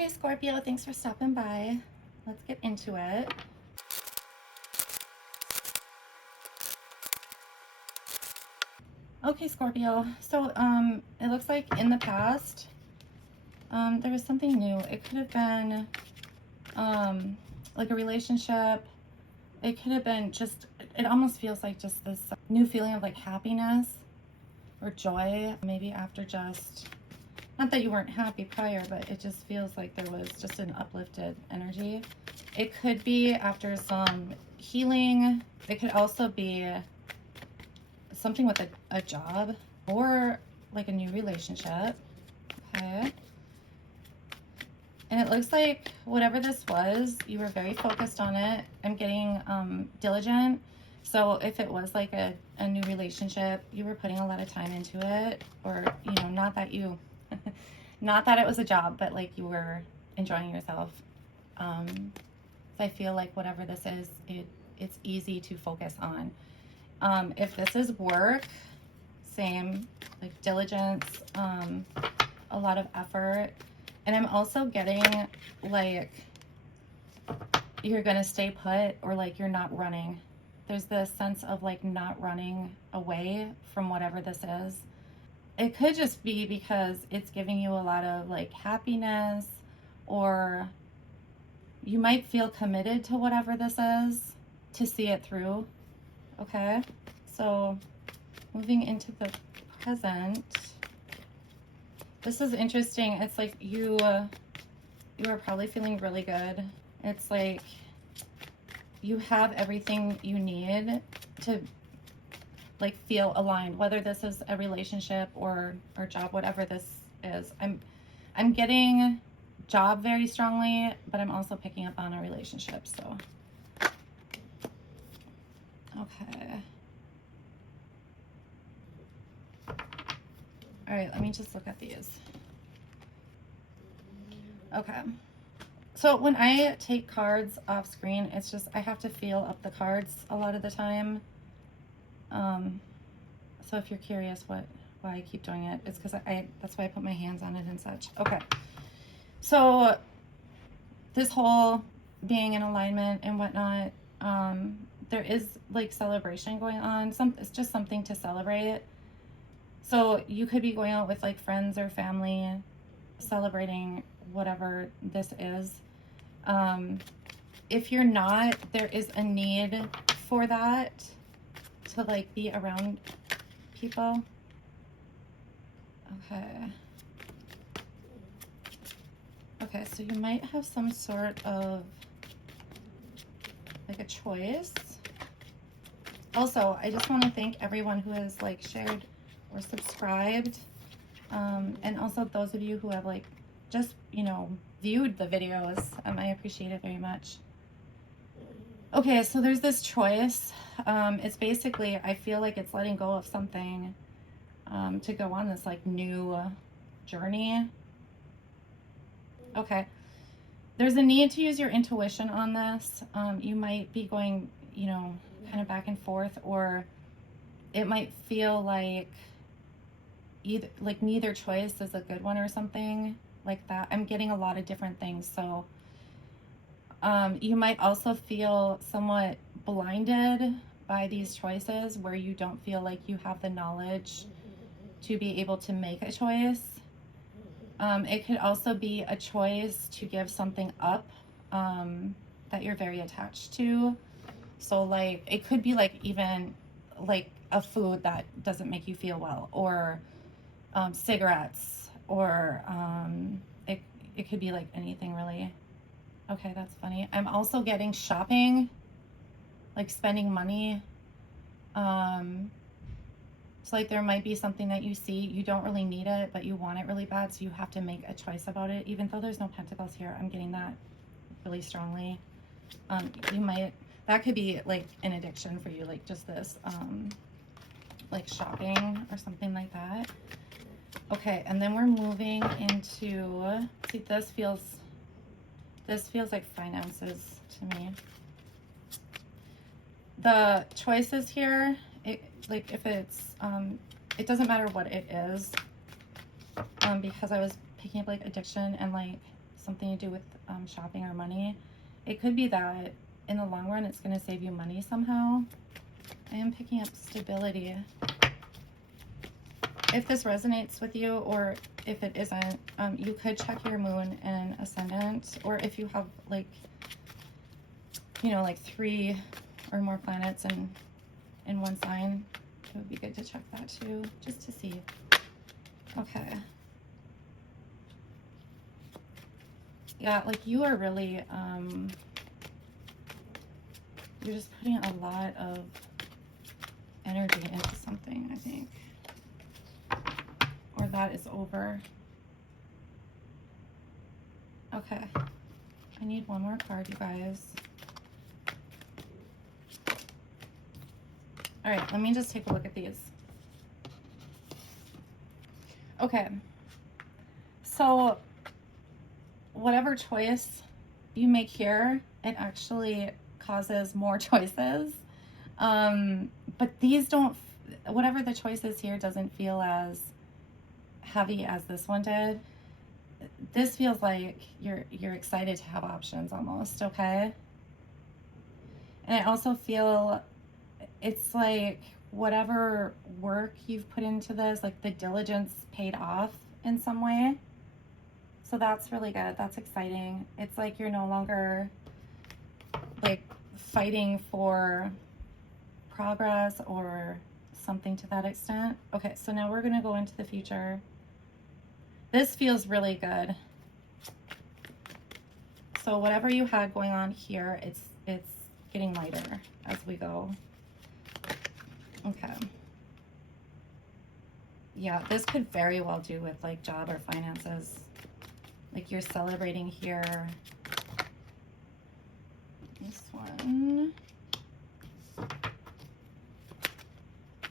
Hey Scorpio, thanks for stopping by. Let's get into it. Okay, Scorpio. So, it looks like in the past, there was something new. It could have been, like a relationship. It could have been just, it almost feels like just this new feeling of like happiness or joy, maybe after just, not that you weren't happy prior, but it just feels like there was just an uplifted energy. It could be after some healing. It could also be something with a job or like a new relationship. Okay. And it looks like whatever this was, you were very focused on it. I'm getting diligent. So if it was like a new relationship, you were putting a lot of time into it, or, you know, not that you, not that it was a job, but like you were enjoying yourself. So I feel like whatever this is, it's easy to focus on. If this is work, same, like diligence, a lot of effort. And I'm also getting like you're gonna stay put, or like you're not running. There's this sense of like not running away from whatever this is. It could just be because it's giving you a lot of like happiness, or you might feel committed to whatever this is to see it through. Okay, so moving into the present, this is interesting. It's like you are probably feeling really good. It's like you have everything you need to like feel aligned, whether this is a relationship or job, whatever this is. I'm getting job very strongly, but I'm also picking up on a relationship. So okay. All right, let me just look at these. Okay. So when I take cards off screen, it's just, I have to feel up the cards a lot of the time. So if you're curious why I keep doing it, it's because that's why I put my hands on it and such. Okay. So this whole being in alignment and whatnot, there is like celebration going on. It's just something to celebrate. So you could be going out with like friends or family, celebrating whatever this is. If you're not, there is a need for that, to like be around people. Okay, so you might have some sort of like a choice. Also, I just want to thank everyone who has like shared or subscribed, and also those of you who have like just, you know, viewed the videos. I appreciate it very much. Okay, so there's this choice. It's basically, I feel like it's letting go of something to go on this like new journey. Okay, there's a need to use your intuition on this. You might be going, you know, kind of back and forth, or it might feel like neither choice is a good one or something like that. I'm getting a lot of different things. So you might also feel somewhat blinded by these choices, where you don't feel like you have the knowledge to be able to make a choice. It could also be a choice to give something up that you're very attached to. So like it could be like even like a food that doesn't make you feel well, or cigarettes, or it could be like anything really. Okay, that's funny. I'm also getting shopping, like spending money. So like there might be something that you see, you don't really need it, but you want it really bad, so you have to make a choice about it. Even though there's no pentacles here, I'm getting that really strongly. That could be like an addiction for you, like just this, like shopping or something like that. Okay, and then we're moving into, see, this feels like finances to me. The choices here, like if it's, it doesn't matter what it is, because I was picking up like addiction and like something to do with shopping or money. It could be that in the long run, it's going to save you money somehow. I am picking up stability. If this resonates with you, or if it isn't, you could check your moon and ascendant, or if you have like, you know, like 3 or more planets in one sign, it would be good to check that too, just to see. Okay. Yeah, like you are really, you're just putting a lot of energy into something, I think. Or that is over. Okay. I need one more card, you guys. All right, let me just take a look at these. Okay. So whatever choice you make here, it actually causes more choices. But these don't, whatever the choice is here doesn't feel as heavy as this one did. This feels like you're excited to have options almost, okay? And I also feel it's like whatever work you've put into this, like the diligence paid off in some way. So that's really good. That's exciting. It's like you're no longer like fighting for progress or something to that extent. Okay, so now we're going to go into the future. This feels really good. So whatever you had going on here, it's getting lighter as we go. Okay. Yeah, this could very well do with like job or finances. Like you're celebrating here. This one.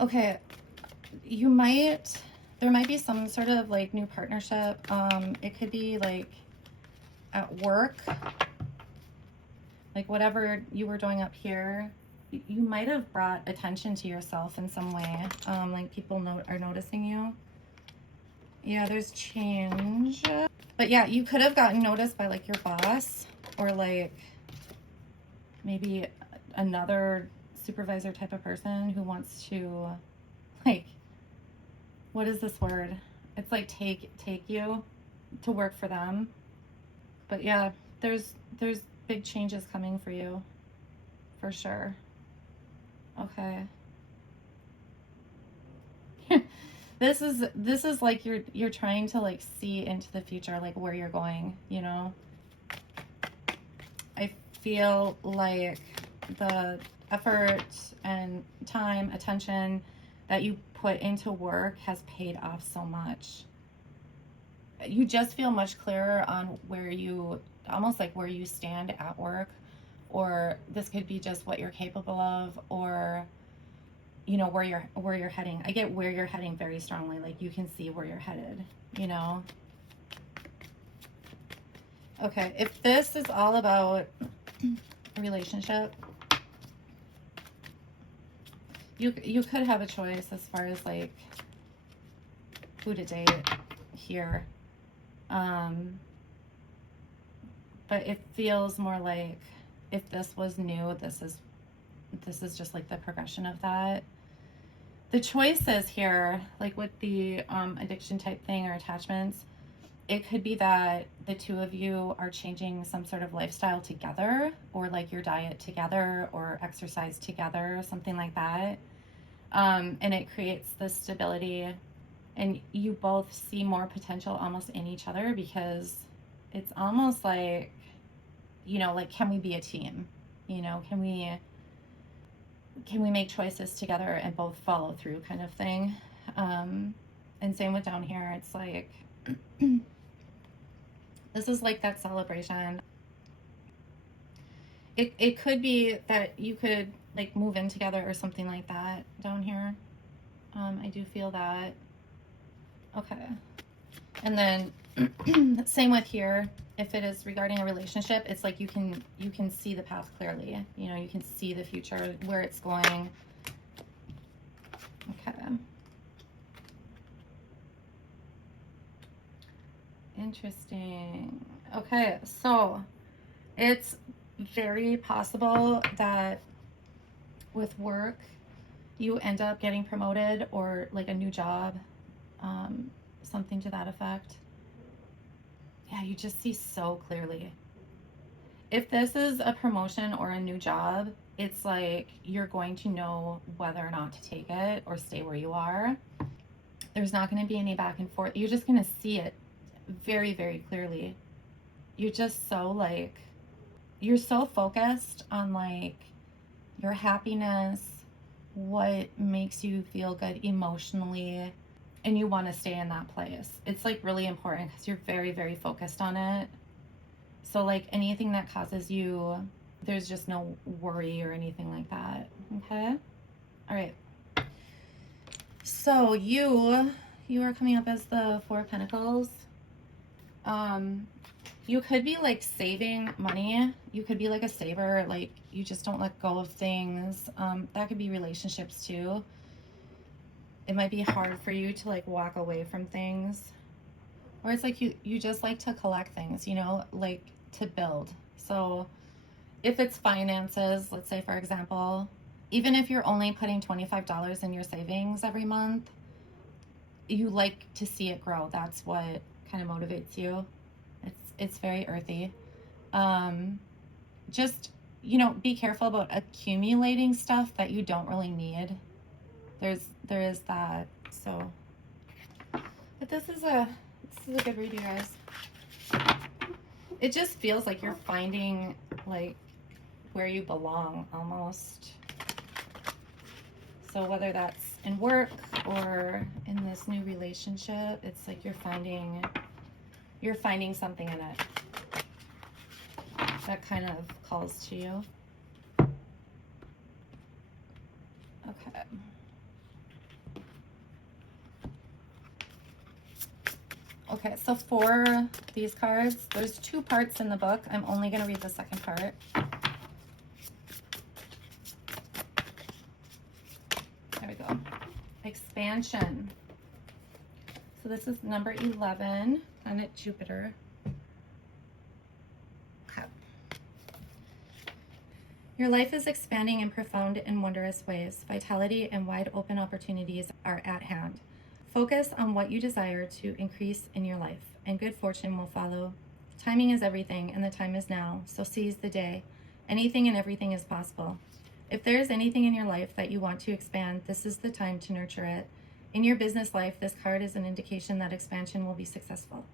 Okay. There might be some sort of like new partnership. It could be like at work, like whatever you were doing up here, you might have brought attention to yourself in some way. Like people are noticing you. Yeah, there's change. But yeah, you could have gotten noticed by like your boss or like maybe another supervisor type of person who wants to like, what is this word? It's like take you to work for them. But yeah, there's big changes coming for you, for sure. Okay. This is like you're trying to like see into the future, like where you're going, you know? I feel like the effort and time, attention that you put into work has paid off so much. You just feel much clearer on where you, almost like where you stand at work, or this could be just what you're capable of, or you know where you're heading. I get where you're heading very strongly. Like you can see where you're headed, you know. Okay, if this is all about a relationship, you could have a choice as far as like who to date here. But it feels more like if this was new, this is just like the progression of that. The choices here, like with the addiction type thing or attachments, it could be that the two of you are changing some sort of lifestyle together, or like your diet together, or exercise together, something like that. And it creates this stability, and you both see more potential almost in each other, because it's almost like, you know, like, can we be a team? You know, can we make choices together and both follow through, kind of thing. And same with down here. It's like this is like that celebration. It could be that you could like move in together or something like that down here. I do feel that. Okay. And then same with here. If it is regarding a relationship, it's like you can see the path clearly. You know, you can see the future, where it's going. Okay. Interesting. Okay, so it's very possible that with work, you end up getting promoted or like a new job, something to that effect. Yeah, you just see so clearly. If this is a promotion or a new job, it's like you're going to know whether or not to take it or stay where you are. There's not going to be any back and forth. You're just going to see it very, very clearly. You're just so like, you're so focused on like your happiness, what makes you feel good emotionally, and you want to stay in that place. It's like really important because you're very, very focused on it. So like anything that causes you, there's just no worry or anything like that. Okay? All right. So you are coming up as the Four of Pentacles. You could be like saving money. You could be like a saver, like you just don't let go of things. That could be relationships too. It might be hard for you to like walk away from things. Or it's like you just like to collect things, you know, like to build. So if it's finances, let's say for example, even if you're only putting $25 in your savings every month, you like to see it grow. That's what kind of motivates you. It's very earthy. Just, you know, be careful about accumulating stuff that you don't really need. There is that. So, but this is a good read, you guys. It just feels like you're finding like where you belong almost. So whether that's in work or in this new relationship, it's like you're finding something in it that kind of calls to you. Okay. Okay, so for these cards, there's 2 parts in the book. I'm only going to read the second part. There we go. Expansion. So this is number 11, planet Jupiter. Okay. Your life is expanding in profound and wondrous ways. Vitality and wide open opportunities are at hand. Focus on what you desire to increase in your life, and good fortune will follow. Timing is everything, and the time is now, so seize the day. Anything and everything is possible. If there is anything in your life that you want to expand, this is the time to nurture it. In your business life, this card is an indication that expansion will be successful.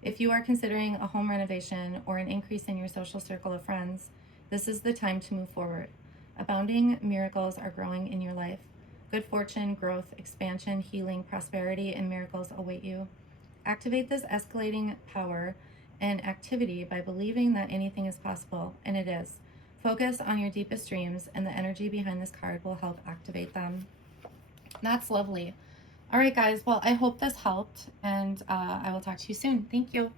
If you are considering a home renovation or an increase in your social circle of friends, this is the time to move forward. Abounding miracles are growing in your life. Good fortune, growth, expansion, healing, prosperity, and miracles await you. Activate this escalating power and activity by believing that anything is possible, and it is. Focus on your deepest dreams, and the energy behind this card will help activate them. That's lovely. All right, guys. Well, I hope this helped, and I will talk to you soon. Thank you.